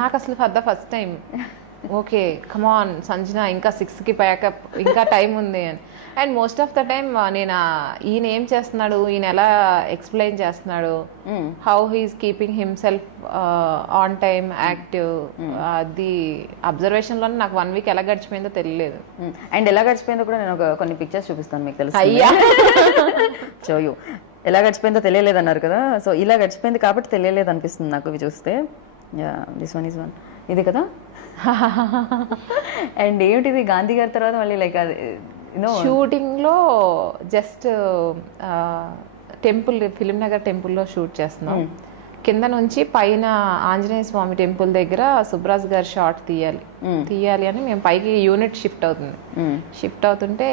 నాకు అసలు for the first time okay come on Sanjana ఇంకా 6కి ప్యాకప్, ఇంకా టైం ఉంది అని. And most of the time నేను ఈయన ఏం చేస్తున్నాడు, ఈయన ఎలా ఎక్స్ప్లెయిన్ చేస్తున్నాడు, how he's keeping himself on time active, అది అబ్జర్వేషన్ లో నాకు 1 వీక్ ఎలా గడిచిపోయిందో తెలియలేదు. అండ్ ఎలా గడిచిపోయిందో కూడా నేను కొన్ని పిక్చర్స్ చూపిస్తాను మీకు తెలుసు. అయ్యా షోయూ ఎలా గడిచిపోయిందో తెలియలేదు అన్నారు కదా, సో ఇలా గడిచిపోయింది కాబట్టి తెలియలేదు అనిపిస్తుంది నాకు ఇవి చూస్తే. దిస్ వన్ ఈజ్ వన్, ఇది కదా. అండ్ ఏమిటిది గాంధీ గారి తర్వాత మళ్ళీ లైక్ అది షూటింగ్ లో జస్ట్ టెంపుల్, ఫిలిం నగర్ టెంపుల్లో షూట్ చేస్తున్నాం. కింద నుంచి పైన ఆంజనేయ స్వామి టెంపుల్ దగ్గర సుబ్రాజ్ గారి షాట్ తీయాలి అని మేము పైకి యూనిట్ షిఫ్ట్ అవుతుంటే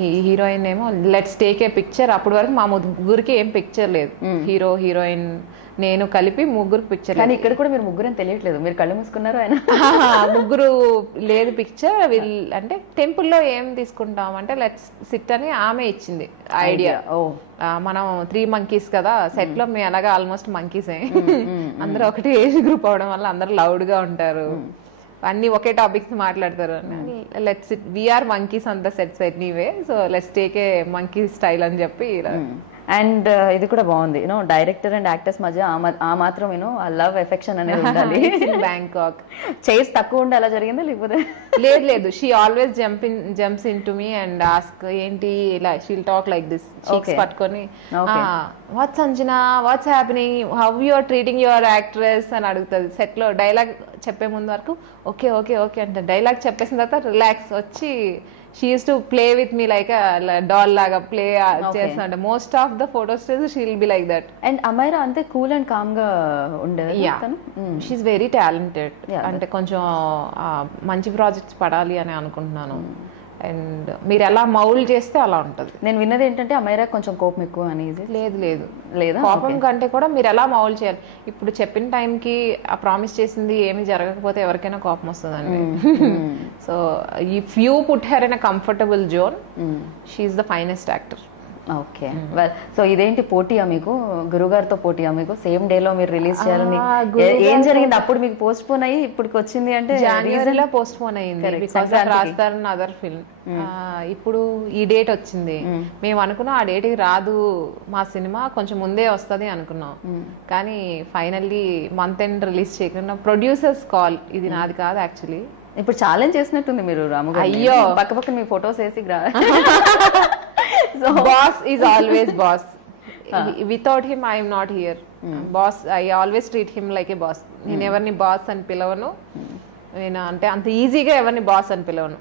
ఈ హీరోయిన్ ఏమో లెట్స్ టేక్ ఏ పిక్చర్. అప్పటి వరకు మా ముగ్గురికి ఏం పిక్చర్ లేదు, హీరో హీరోయిన్ నేను కలిపి ముగ్గురికి పిక్చర్. కానీ ఇక్కడ కూడా మీరు ముగ్గురు తెలియట్లేదు, మీరు కళ్ళు మూసుకున్నారు ఆయన ముగ్గురు లేదు పిక్చర్. అంటే టెంపుల్లో ఏం తీసుకుంటాం అంటే లెట్స్ సిట్ అని ఆమె ఇచ్చింది ఐడియా. మనం 3 monkeys కదా సెట్ లో, మేము అలాగా ఆల్మోస్ట్ మంకీసే. అందరూ ఒకటి ఏజ్ గ్రూప్ అవడం వల్ల అందరూ లౌడ్ గా ఉంటారు, అన్ని ఒకే టాపిక్స్ మాట్లాడతారు. Let's we are monkeys on the sets anyway, so let's take a monkey style అని చెప్పి. అండ్ ఇది కూడా బాగుంది, యూనో డైరెక్టర్ అండ్ యాక్టర్స్ మధ్య ఆ మాత్రం యూనో ఆ లవ్ ఎఫెక్షన్ అనేది ఉండాలి. బ్యాంకాక్ చైర్స్ తక్కువ ఉండి అలా జరిగిందా లేకపోతే? లేదు she always jumps in to me and ask ఏంటి ఇలా, షీల్ టాక్ లైక్ దిస్ పట్టుకొని what's Sanjana, what's happening, how you are treating your actress అని అడుగుతుంది. సెట్ లో డైలాగ్ చెప్పే ముందు వరకు ఓకే ఓకే ఓకే అంటే డైలాగ్ చెప్పేసిన తర్వాత రిలాక్స్ వచ్చి she used to play with me like a doll laga play చేస్తున్నా. most of the photos she will be like that. And Amaira ante cool and calm ga ఉండేది. she's very talented. అంటే కొంచెం మంచి projects పడాలి అని అనుకుంటున్నాను. And మీరు ఎలా మౌల్డ్ చేస్తే అలా ఉంటుంది. నేను విన్నది ఏంటంటే అమైరా కొంచెం కోపం ఎక్కువ అనేది. లేదు కోపం కంటే కూడా మీరు ఎలా మౌల్డ్ చేయాలి. ఇప్పుడు చెప్పిన టైంకి ఆ ప్రామిస్ చేసింది ఏమి జరగకపోతే ఎవరికైనా కోపం వస్తుందండి. So if you put her in a comfortable zone, she's the finest actor. Okay well, so ఇదేంటి పోటీయా మీకు, గురుగారితో పోటీయా మీకు? సేమ్ డే లో మీరు రిలీజ్ చేయాలని ఏం జరిగింది? అప్పుడు మీకు పోస్ట్ పోన్ అయ్యి ఇప్పటికి వచ్చింది అంటే జనవరిలో పోస్ట్ పోన్ అయ్యింది బికాస్ ఆఫ్ రాస్తారన్న అదర్ ఫిల్మ్. ఇప్పుడు ఈ డేట్ వచ్చింది. మేము అనుకున్నాం ఆ డేట్ కి రాదు మా సినిమా, కొంచెం ముందే వస్తుంది అనుకున్నాం. కానీ ఫైనల్లీ మంత్ ఎండ్ రిలీజ్ చేయకుండా ప్రొడ్యూసర్స్ కాల్, ఇది నాది కాదు యాక్చువల్లీ. ఇప్పుడు ఛాలెంజ్ చేసినట్టుంది మీరు రాము గారు. అయ్యో పక్క మీ ఫొటోస్ వేసి So boss is always boss. Without him I am not here. Boss, I always treat him like a boss. నేను ఎవరిని బాస్ అని పిలవను, నేను అంటే అంత ఈజీగా ఎవరిని బాస్ అని పిలవను.